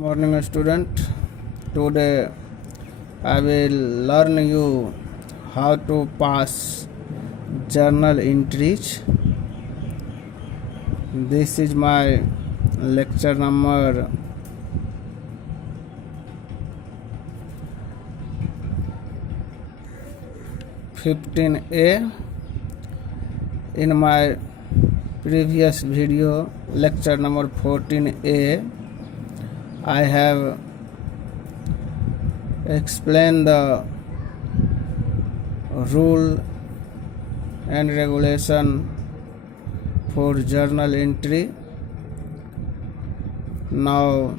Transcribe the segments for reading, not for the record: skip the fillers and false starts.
Morning student. Today I will learn you how to pass journal entries. This is my lecture number 15A. In my previous video, lecture number 14A, I have explained the rule and regulation for journal entry. Now,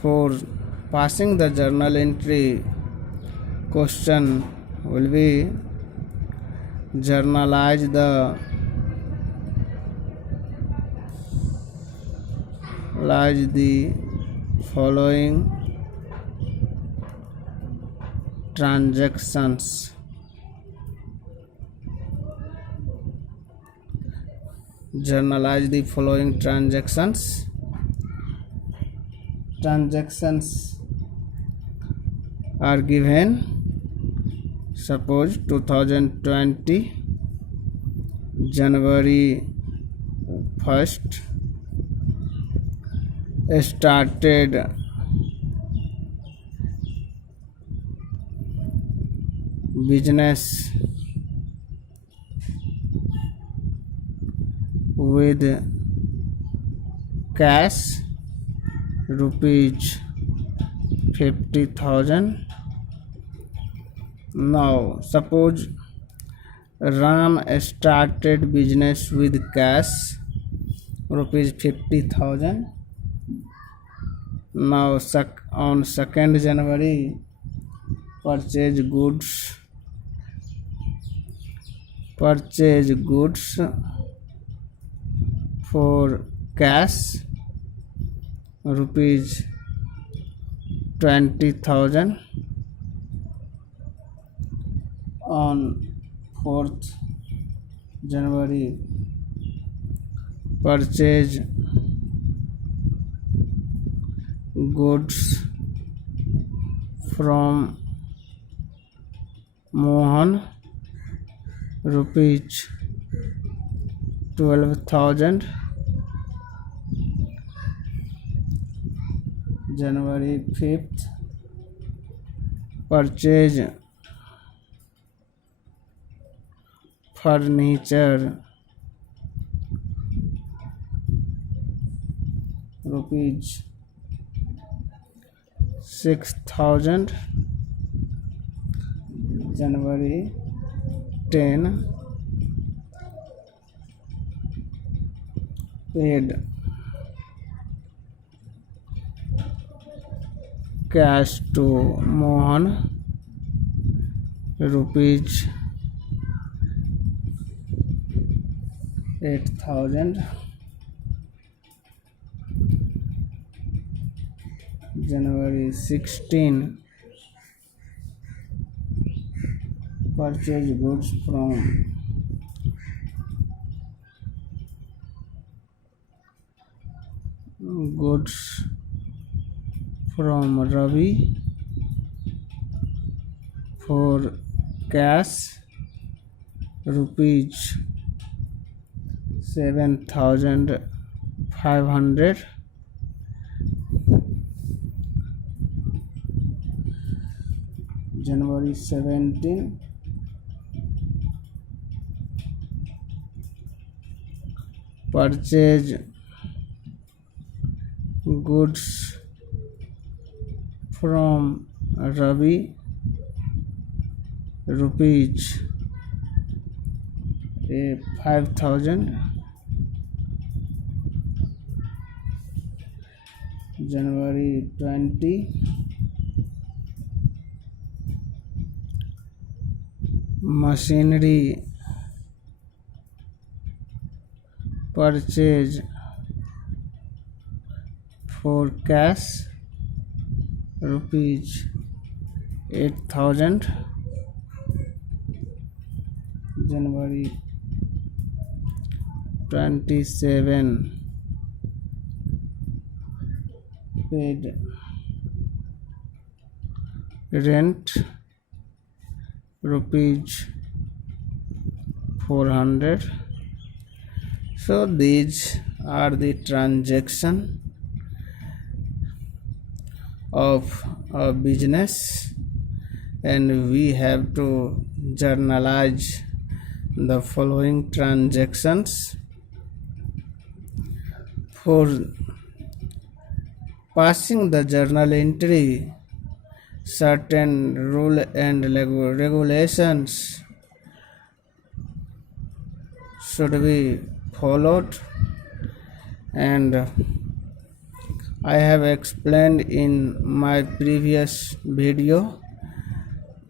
for passing the journal entry, question will be journalize the following transactions. Journalize the following transactions. Transactions are given. Suppose 2020 January 1st started business with cash rupees 50,000. Now suppose Ram started business with cash rupees 50,000. Now on 2nd January purchase goods for cash rupees 20,000. On 4th January purchase goods from Mohan rupees 12,000. January 5th purchase furniture rupees 6,000. January 10 paid cash to Mohan rupees 8,000. January 16 purchase goods from Ravi for cash rupees 7,500. January 17 purchase goods from Ravi rupees 5,000. January 20 machinery purchase for cash rupees 8,000. January 27 paid rent rupees 400. So these are the transaction of a business, and we have to journalize the following transactions. For passing the journal entry, certain rule and regulations should be followed, and I have explained in my previous video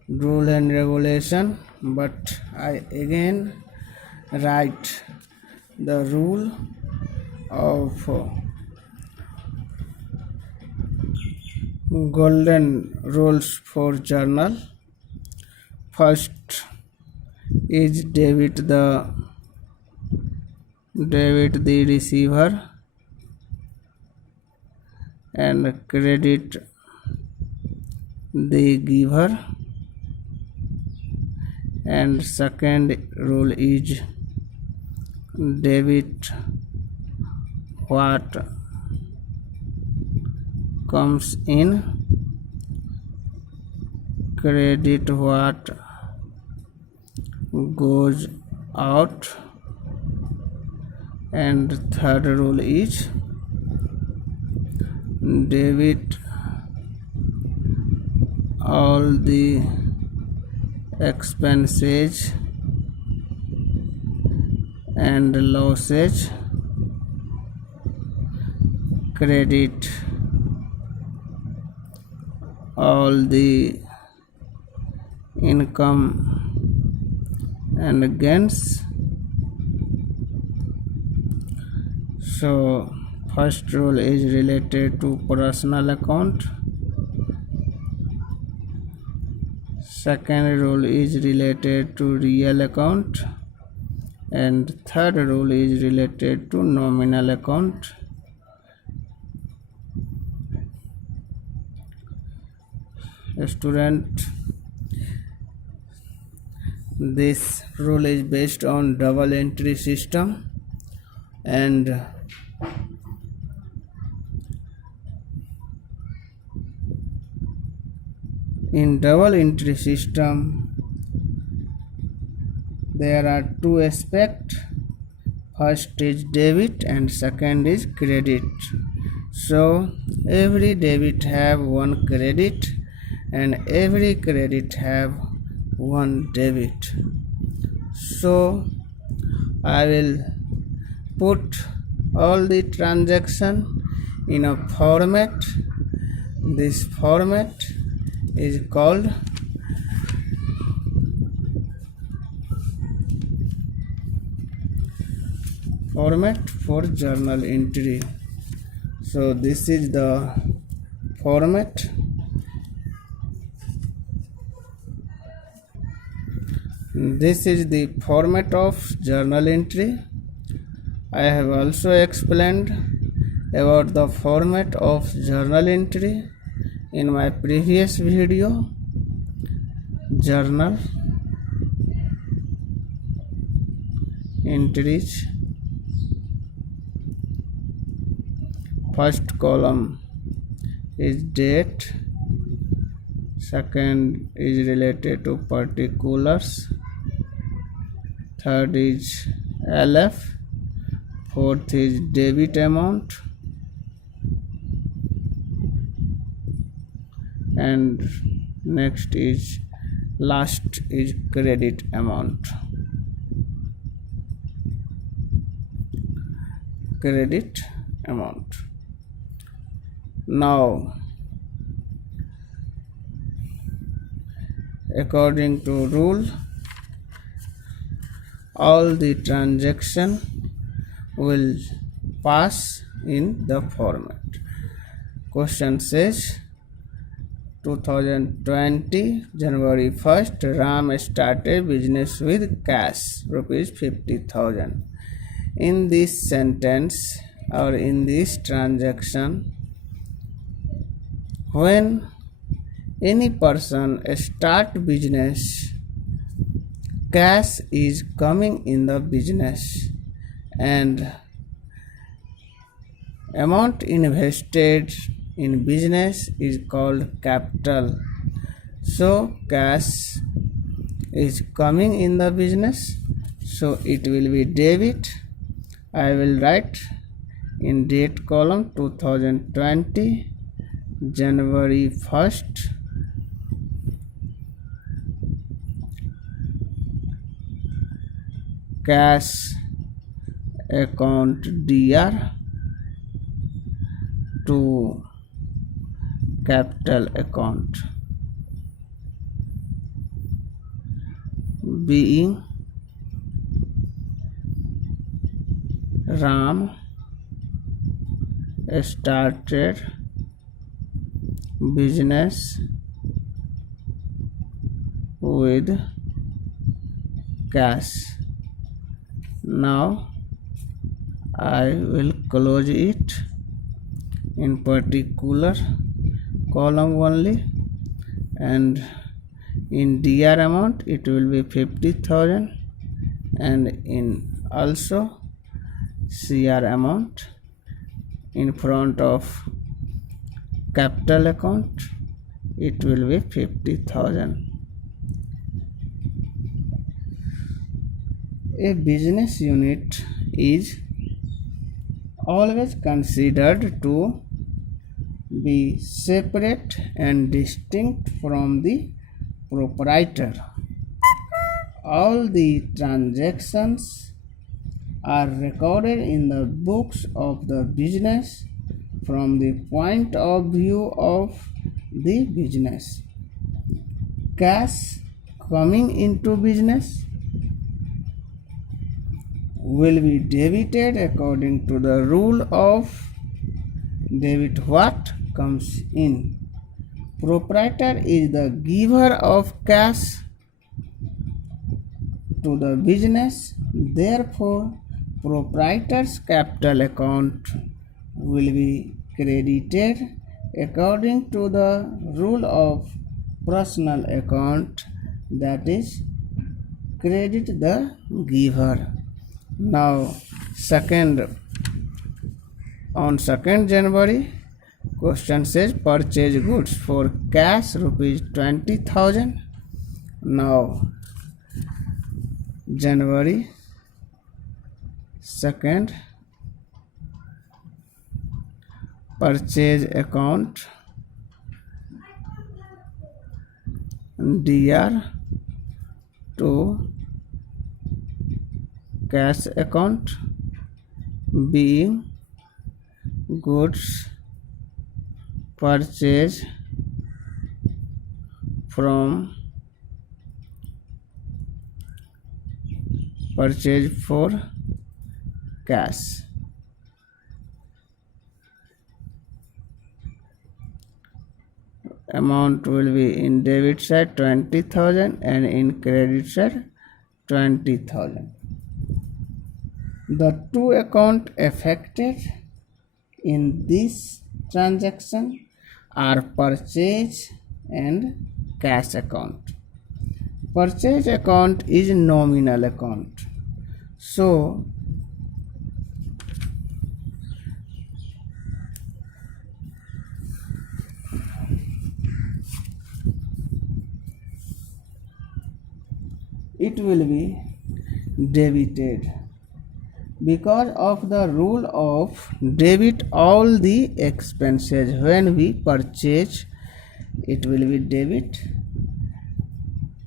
rule and regulation, but I again write the rule of golden rules for journal. First is debit the receiver and credit the giver, and second rule is debit what comes in, credit what goes out, and third rule is debit all the expenses and losses, credit all the income and gains. So first rule is related to personal account, second rule is related to real account, and third rule is related to nominal account. Student, this rule is based on double entry system, and in double entry system there are two aspects. First is debit and second is credit. So every debit have one credit and every credit have one debit. So I will put all the transaction in a format. This format is called format for journal entry. So this is the format. This is the format of journal entry. I have also explained about the format of journal entry in my previous video, journal entries. First column is date, second is related to particulars, third is LF, fourth is debit amount, and next is last is credit amount. Credit amount. Now, according to rule, all the transaction will pass in the format. Question says 2020 January 1st Ram started business with cash rupees 50,000. In this sentence or in this transaction, when any person start business, cash is coming in the business and amount invested in business is called capital. So cash is coming in the business, so it will be debit. I will write in date column 2020 January 1st, cash account DR to capital account, being Ram started business with cash. Now I will close it in particular column only, and in DR amount it will be 50,000 and in also CR amount in front of capital account it will be 50,000. A business unit is always considered to be separate and distinct from the proprietor. All the transactions are recorded in the books of the business from the point of view of the business. Cash coming into business will be debited according to the rule of debit what comes in. Proprietor is the giver of cash to the business, therefore proprietor's capital account will be credited according to the rule of personal account, that is credit the giver. Now on 2nd January question says purchase goods for cash rupees 20,000. Now January 2nd, purchase account DR to cash account, being goods purchased for cash. Amount will be in debit side 20,000 and in credit side 20,000. The two accounts affected in this transaction are purchase and cash account. Purchase account is nominal account, so it will be debited. Because of the rule of debit all the expenses, when we purchase it will be debit.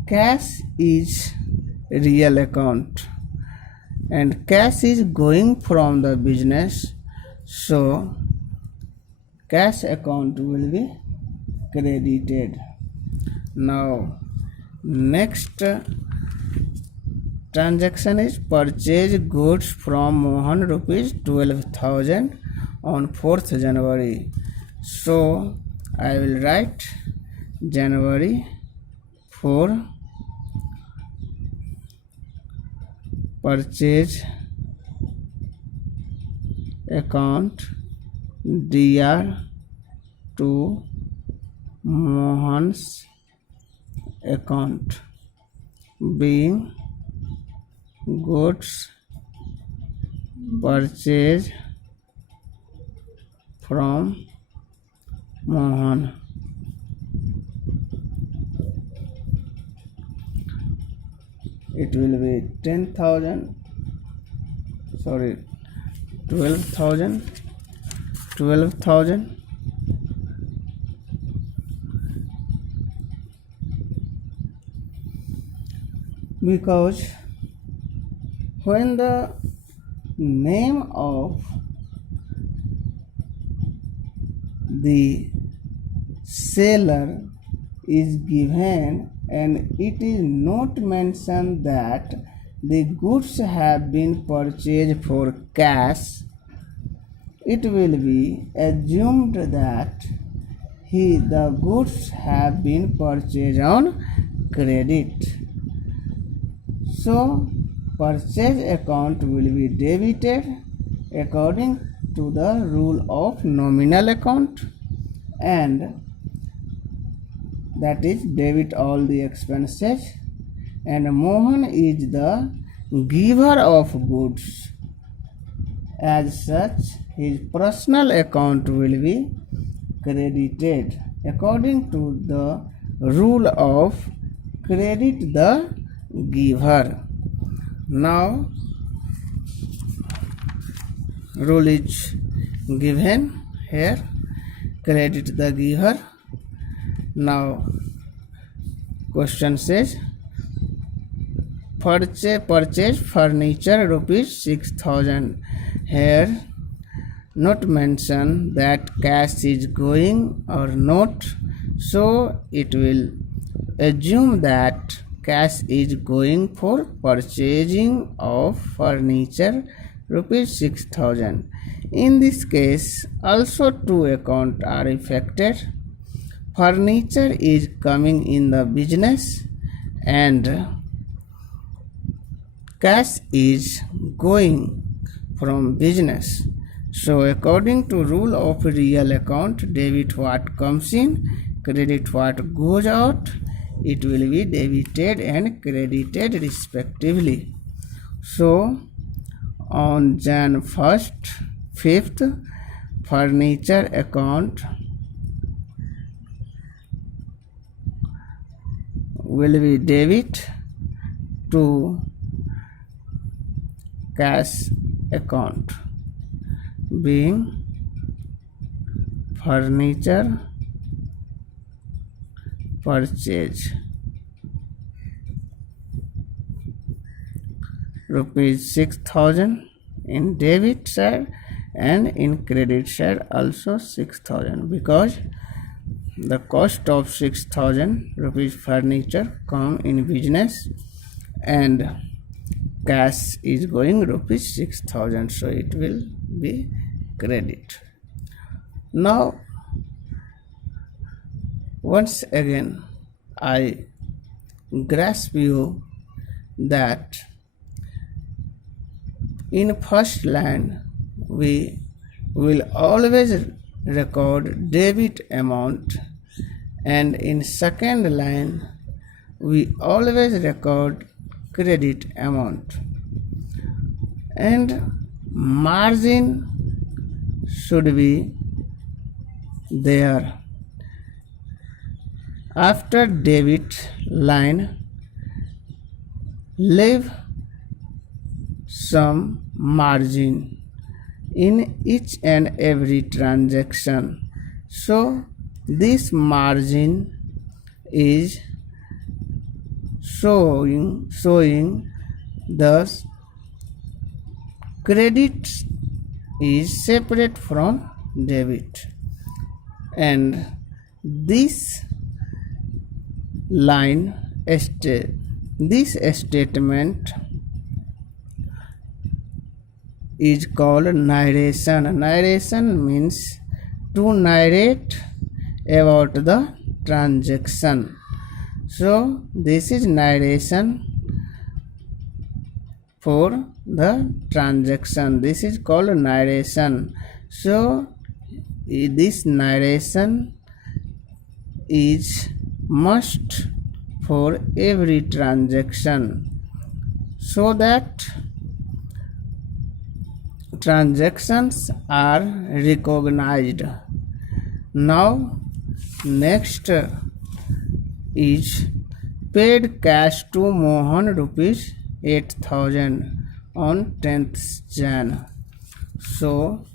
Cash is real account and cash is going from the business, so cash account will be credited. Now next transaction is purchase goods from Mohan rupees 12,000 on 4th January. So I will write January 4 purchase account DR to Mohan's account, being goods purchased from Mohan. It will be 10,000, sorry, 12,000, 12,000, because when the name of the seller is given and it is not mentioned that the goods have been purchased for cash, it will be assumed that the goods have been purchased on credit. So purchase account will be debited according to the rule of nominal account, and that is debit all the expenses, and Mohan is the giver of goods. As such, his personal account will be credited according to the rule of credit the giver. Now rule is given here, credit the giver. Now question says purchase furniture rupees 6,000. Here not mention that cash is going or not, so it will assume that cash is going for purchasing of furniture rupees 6,000. In this case also two accounts are affected. Furniture is coming in the business and cash is going from business. So according to rule of real account, debit what comes in, credit what goes out. It will be debited and credited respectively. So on Jan 1st, 5th, furniture account will be debit to cash account, being furniture purchase rupees 6,000 in debit side and in credit side also 6,000, because the cost of 6,000 rupees furniture come in business and cash is going rupees 6,000, so it will be credit. Now once again I grasp you that in first line we will always record debit amount, and in second line we always record credit amount, and margin should be there. After debit line, leave some margin in each and every transaction. So this margin is showing thus credit is separate from debit, and this line this statement is called narration. Narration means to narrate about the transaction. So this is narration for the transaction. This is called narration. So this narration is must for every transaction so that transactions are recognized. Now next is paid cash to Mohan rupees 8,000 on 10th Jan. So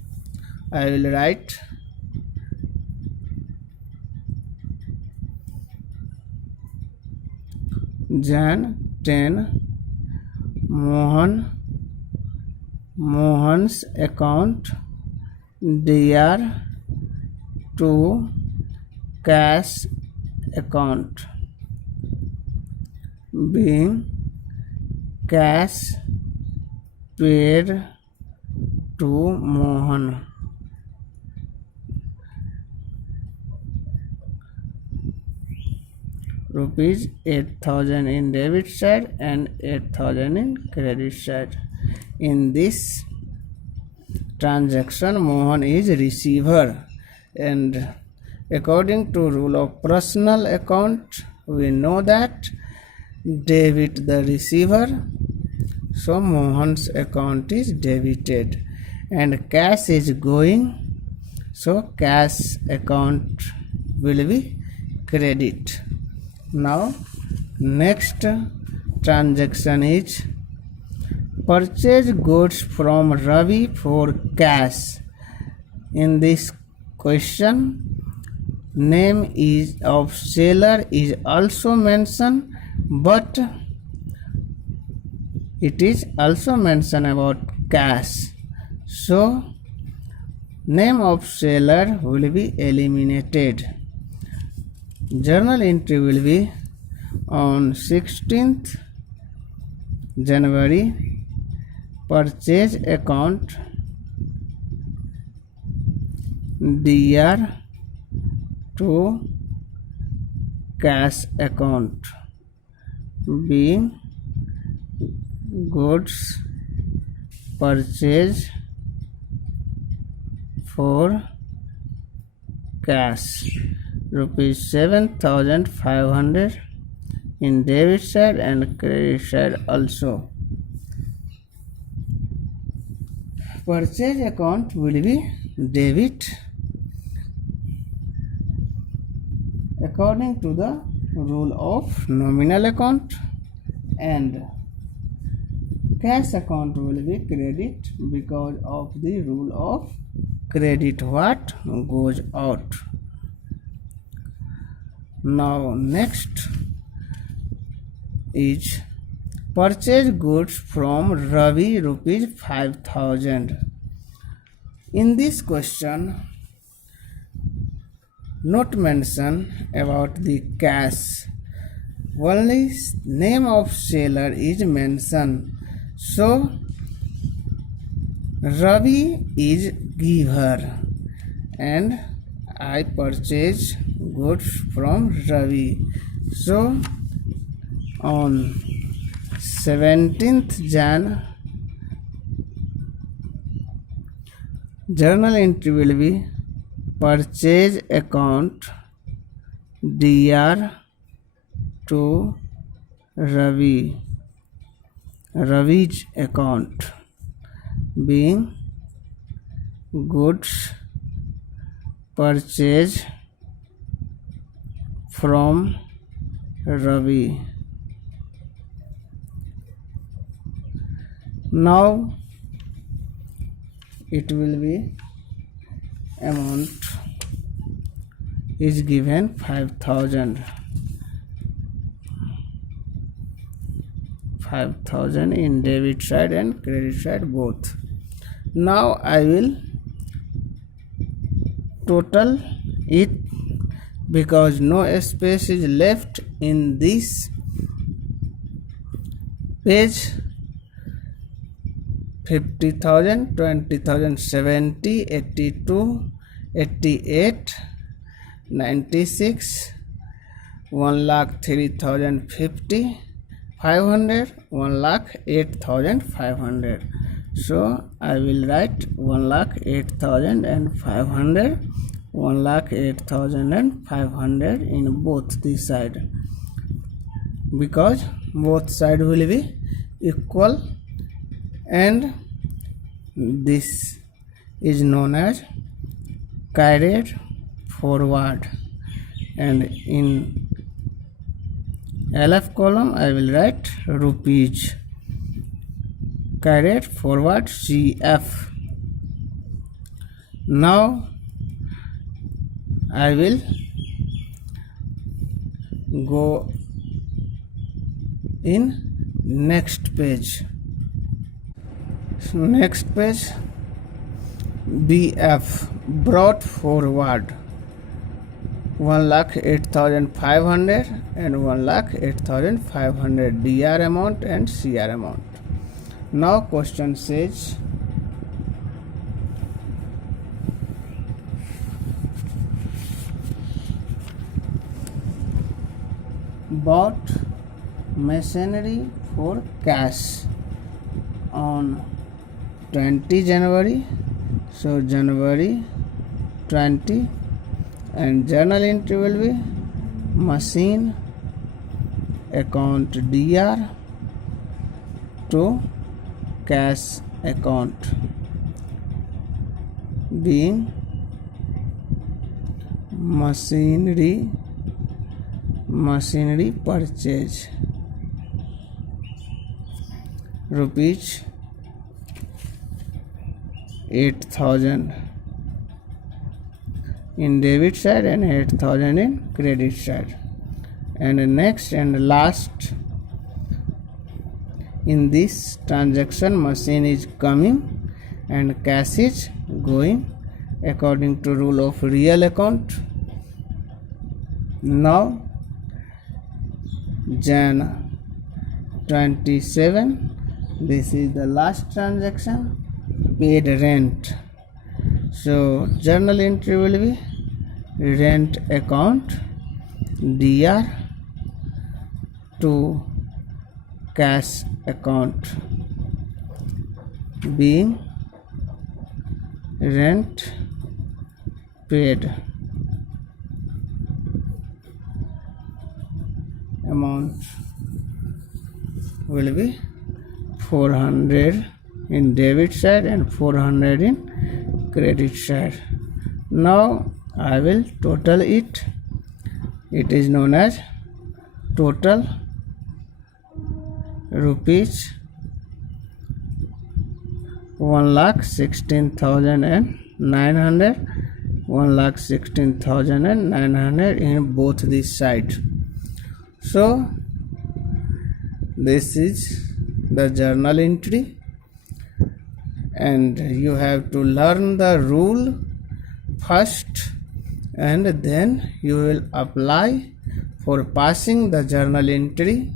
I will write Jan 10 Mohan's account dr to cash account being cash paid to Mohan. Rupees 8,000 in debit side and 8,000 in credit side. In this transaction, Mohan is receiver, and according to rule of personal account, we know that debit the receiver, so Mohan's account is debited, and cash is going, so cash account will be credit. Now next transaction is purchase goods from Ravi for cash. In this question, name is of seller is also mentioned, but it is also mentioned about cash, so name of seller will be eliminated. Journal entry will be on 16th January, purchase account dr to cash account being goods purchase for cash, rupees 7,500 in debit side and credit side also. Purchase account will be debit according to the rule of nominal account, and cash account will be credit because of the rule of credit what goes out. Now next is purchase goods from Ravi rupees 5,000. In this question, not mention about the cash, only name of seller is mentioned, so Ravi is giver and I purchase goods from Ravi. So on 17th Jan, journal entry will be purchase account dr to Ravi's account being goods purchase from Ravi. Now it will be amount is given 5,000 in debit side and credit side both. Now I will total it because no space is left in this page. 50,000, 20,000, 70, 82, 88, 96, 1,03,050, 500, 1,08,500. So I will write 1,08,500, 1,08,500 in both the side, because both side will be equal, and this is known as carried forward. And in LF column I will write rupees, carried forward CF. Now I will go in next page. Next page, BF, brought forward 1,08,500 and 1,08,500 DR amount and CR amount. Now question says, bought machinery for cash on 20 January, so January 20, and journal entry will be machine account DR to cash account, being machinery purchase rupees 8,000 in debit side and 8,000 in credit side. And next and last, in this transaction machine is coming and cash is going according to rule of real account. Now Jan 27, this is the last transaction, paid rent. So journal entry will be rent account DR to cash account, being rent paid amount will be 400 in debit side and 400 in credit side. Now I will total it. It is known as total rupees 1,16,900, 1,16,900 in both these sides. So this is the journal entry, and you have to learn the rule first, and then you will apply for passing the journal entry.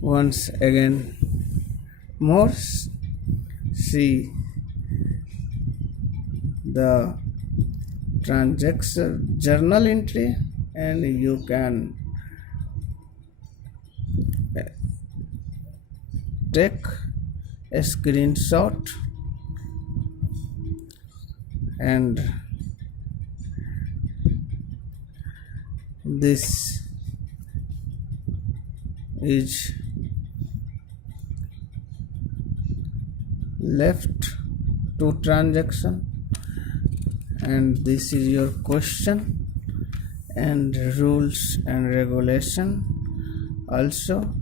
Once again more, see the transaction journal entry, and you can take a screenshot and this is left to transaction, and this is your question and rules and regulation also.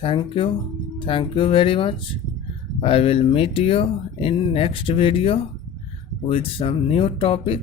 Thank you very much. I will meet you in next video with some new topic.